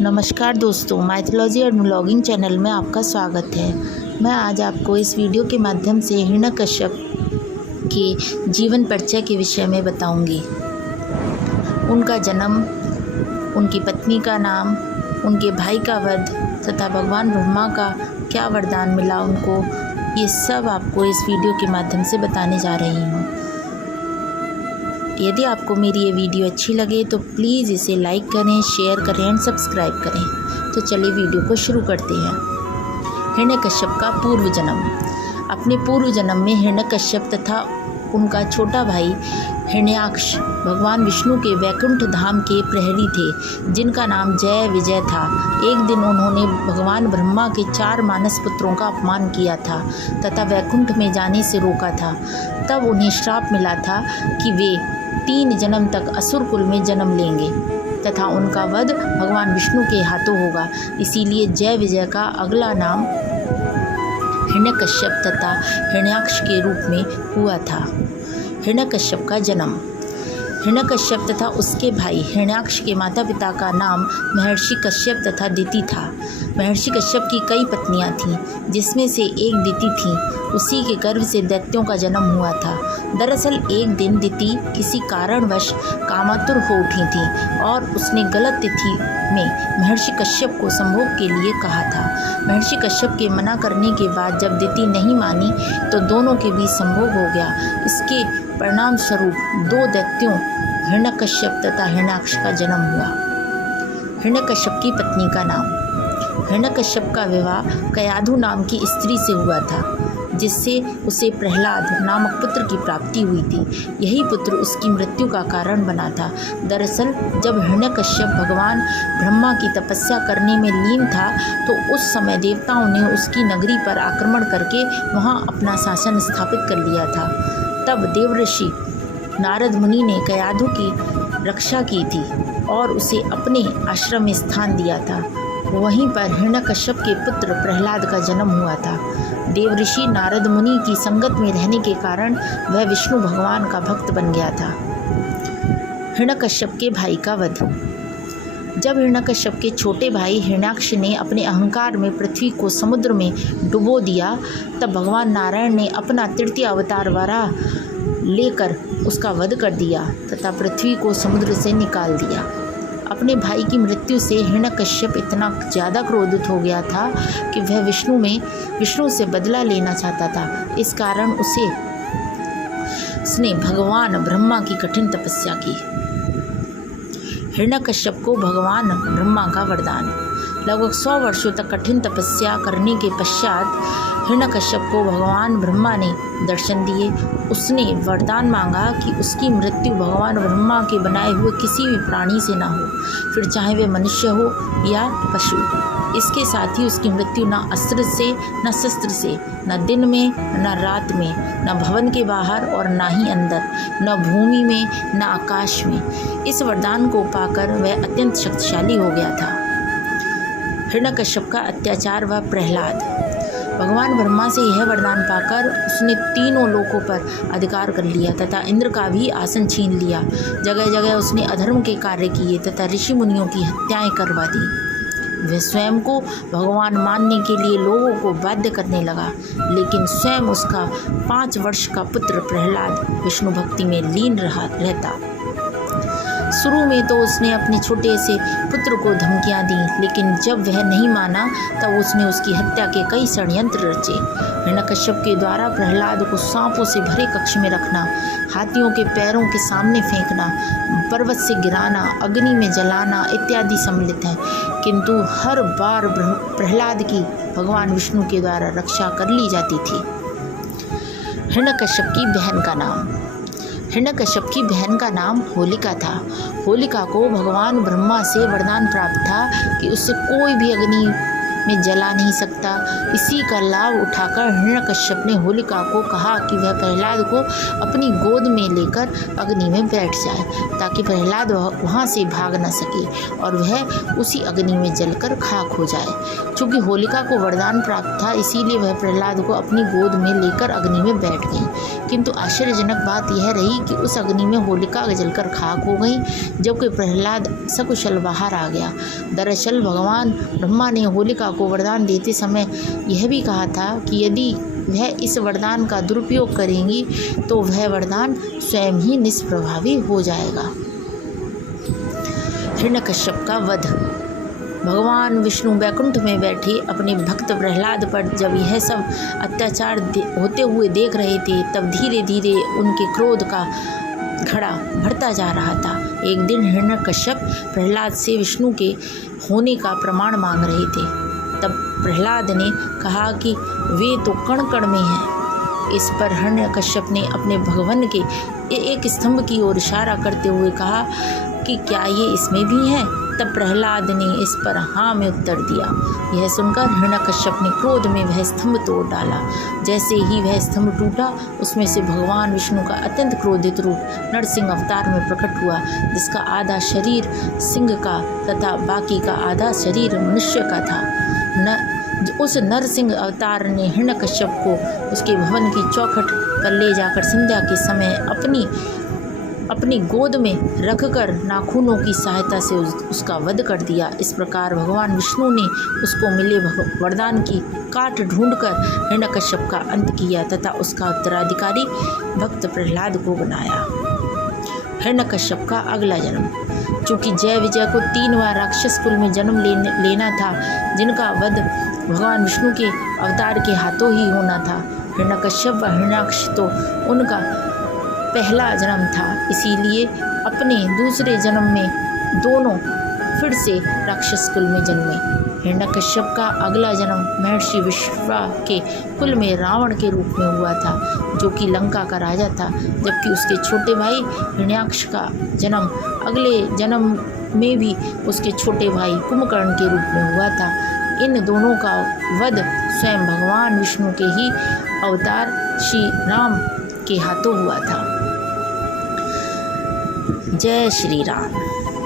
नमस्कार दोस्तों, माइथोलॉजी और व्लॉगिंग चैनल में आपका स्वागत है। मैं आज आपको इस वीडियो के माध्यम से हिरण्यकश्यप के जीवन परिचय के विषय में बताऊंगी। उनका जन्म, उनकी पत्नी का नाम, उनके भाई का वध तथा भगवान ब्रह्मा का क्या वरदान मिला उनको, ये सब आपको इस वीडियो के माध्यम से बताने जा रही हूँ। यदि आपको मेरी ये वीडियो अच्छी लगे तो प्लीज़ इसे लाइक करें, शेयर करें एंड सब्सक्राइब करें। तो चलिए वीडियो को शुरू करते हैं। हिरण्यकश्यप का पूर्व जन्म। अपने पूर्व जन्म में हिरण्यकश्यप तथा उनका छोटा भाई हिरण्याक्ष भगवान विष्णु के वैकुंठ धाम के प्रहरी थे, जिनका नाम जय विजय था। एक दिन उन्होंने भगवान ब्रह्मा के 4 मानस पुत्रों का अपमान किया था तथा वैकुंठ में जाने से रोका था। तब उन्हें श्राप मिला था कि वे 3 जन्म तक असुर कुल में जन्म लेंगे तथा उनका वध भगवान विष्णु के हाथों होगा। इसीलिए जय विजय का अगला नाम हिरण्यकश्यप तथा हिरण्याक्ष के रूप में हुआ था। हिरण्यकश्यप का जन्म। हिरण्यकश्यप तथा उसके भाई हिरण्याक्ष के माता पिता का नाम महर्षि कश्यप तथा दिति था। महर्षि कश्यप की कई पत्नियां थीं, जिसमें से एक दिति थी। उसी के गर्भ से दैत्यों का जन्म हुआ था। दरअसल एक दिन दिति किसी कारणवश कामातुर हो उठी थी और उसने गलत तिथि में महर्षि कश्यप को संभोग के लिए कहा था। महर्षि कश्यप के मना करने के बाद जब दिति नहीं मानी तो दोनों के बीच संभोग हो गया। इसके परिणाम स्वरूप 2 दैत्यों हिरण्यकश्यप तथा हिरण्याक्ष का जन्म हुआ। हिरण्यकश्यप की पत्नी का नाम। हिरण्यकश्यप का विवाह कयाधु नाम की स्त्री से हुआ था, जिससे उसे प्रहलाद नामक पुत्र की प्राप्ति हुई थी। यही पुत्र उसकी मृत्यु का कारण बना था। दरअसल जब हिरण्यकश्यप भगवान ब्रह्मा की तपस्या करने में लीन था तो उस समय देवताओं ने उसकी नगरी पर आक्रमण करके वहां अपना शासन स्थापित कर लिया था। तब देवऋषि नारद मुनि ने कयाधु की रक्षा की थी और उसे अपने आश्रम में स्थान दिया था। वहीं पर हिरण्यकश्यप के पुत्र प्रहलाद का जन्म हुआ था। देवऋषि नारद मुनि की संगत में रहने के कारण वह विष्णु भगवान का भक्त बन गया था। हिरण्यकश्यप के भाई का वध। जब हिरण्यकश्यप के छोटे भाई हिरण्याक्ष ने अपने अहंकार में पृथ्वी को समुद्र में डुबो दिया, तब भगवान नारायण ने अपना तृतीय अवतार वराह लेकर उसका वध कर दिया तथा पृथ्वी को समुद्र से निकाल दिया। अपने भाई की मृत्यु से हिरण्यकश्यप इतना ज़्यादा क्रोधित हो गया था कि वह विष्णु से बदला लेना चाहता था। इस कारण उसने भगवान ब्रह्मा की कठिन तपस्या की। हिरण्यकश्यप को भगवान ब्रह्मा का वरदान। लगभग 100 वर्षों तक कठिन तपस्या करने के पश्चात हिरण्यकश्यप को भगवान ब्रह्मा ने दर्शन दिए। उसने वरदान मांगा कि उसकी मृत्यु भगवान ब्रह्मा के बनाए हुए किसी भी प्राणी से ना हो, फिर चाहे वे मनुष्य हो या पशु। इसके साथ ही उसकी मृत्यु न अस्त्र से, न शस्त्र से, न दिन में, न रात में, न भवन के बाहर और न ही अंदर, न भूमि में, न आकाश में। इस वरदान को पाकर वह अत्यंत शक्तिशाली हो गया था। हिरण्यकश्यप का अत्याचार व प्रहलाद। भगवान ब्रह्मा से यह वरदान पाकर उसने तीनों लोकों पर अधिकार कर लिया तथा इंद्र का भी आसन छीन लिया। जगह जगह उसने अधर्म के कार्य किए तथा ऋषि मुनियों की हत्याएं करवा दी। वह स्वयं को भगवान मानने के लिए लोगों को बाध्य करने लगा, लेकिन स्वयं उसका 5 वर्ष का पुत्र प्रहलाद विष्णु भक्ति में लीन रहता। शुरू में तो उसने अपने छोटे से पुत्र को धमकियां दी, लेकिन जब वह नहीं माना तब उसने उसकी हत्या के कई षड्यंत्र रचे। हिरण्यकश्यप के द्वारा प्रहलाद को सांपों से भरे कक्ष में रखना, हाथियों के पैरों के सामने फेंकना, पर्वत से गिराना, अग्नि में जलाना इत्यादि सम्मिलित है, किंतु हर बार प्रहलाद की भगवान विष्णु के द्वारा रक्षा कर ली जाती थी। हिरण्यकश्यप की बहन का नाम। हिरण्यकश्यप की बहन का नाम होलिका था। होलिका को भगवान ब्रह्मा से वरदान प्राप्त था कि उससे कोई भी अग्नि में जला नहीं सकता। इसी का लाभ उठाकर हिरण्यकश्यप ने होलिका को कहा कि वह प्रहलाद को अपनी गोद में लेकर अग्नि में बैठ जाए, ताकि प्रहलाद वहाँ से भाग न सके और वह उसी अग्नि में जलकर खाक हो जाए। चूँकि होलिका को वरदान प्राप्त था, इसीलिए वह प्रहलाद को अपनी गोद में लेकर अग्नि में बैठ गई। किंतु आश्चर्यजनक बात यह रही कि उस अग्नि में होलिका जलकर खाक हो गई, जबकि प्रहलाद सकुशल बाहर आ गया। दरअसल भगवान ब्रह्मा ने होलिका को वरदान देते समय यह भी कहा था कि यदि वह इस वरदान का दुरुपयोग करेंगी तो वह वरदान स्वयं ही निष्प्रभावी हो जाएगा। हिरण्यकश्यप का वध। भगवान विष्णु वैकुंठ में बैठे अपने भक्त प्रहलाद पर जब यह सब अत्याचार होते हुए देख रहे थे, तब धीरे धीरे उनके क्रोध का घड़ा बढ़ता जा रहा था। एक दिन हिरण्यकश्यप प्रहलाद से विष्णु के होने का प्रमाण मांग रहे थे। तब प्रहलाद ने कहा कि वे तो कण कण में हैं। इस पर हिरण्यकश्यप ने अपने भगवान के एक स्तंभ की ओर इशारा करते हुए कहा कि क्या ये इसमें भी हैं? तब प्रहलाद ने इस पर हाँ में उत्तर दिया। यह सुनकर हिरण्यकश्यप ने क्रोध में वह स्तंभ तोड़ डाला। जैसे ही वह स्तंभ टूटा, उसमें से भगवान विष्णु का अत्यंत क्रोधित रूप नरसिंह अवतार में प्रकट हुआ, जिसका आधा शरीर सिंह का तथा बाकी का आधा शरीर मनुष्य का था। उस नरसिंह अवतार ने हिरण्यकश्यप को उसके भवन की चौखट पर ले जाकर संध्या के समय अपनी गोद में रखकर नाखूनों की सहायता से उसका वध कर दिया। इस प्रकार भगवान विष्णु ने उसको मिले वरदान की काट ढूंढकर हिरण्यकश्यप का अंत किया तथा उसका उत्तराधिकारी भक्त प्रहलाद को बनाया। हिरण्यकश्यप का अगला जन्म। चूँकि जय विजय को 3 बार राक्षस कुल में जन्म लेना था, जिनका वध भगवान विष्णु के अवतार के हाथों ही होना था, हिरण्यकश्यप व हिरण्याक्ष तो उनका पहला जन्म था। इसीलिए अपने दूसरे जन्म में दोनों फिर से राक्षस कुल में जन्मे। हिरण्यकश्यप का अगला जन्म महर्षि विश्वा के कुल में रावण के रूप में हुआ था, जो कि लंका का राजा था, जबकि उसके छोटे भाई हिरण्याक्ष का जन्म अगले जन्म में भी उसके छोटे भाई कुंभकर्ण के रूप में हुआ था। इन दोनों का वध स्वयं भगवान विष्णु के ही अवतार श्री राम के हाथों हुआ था। जय श्री राम।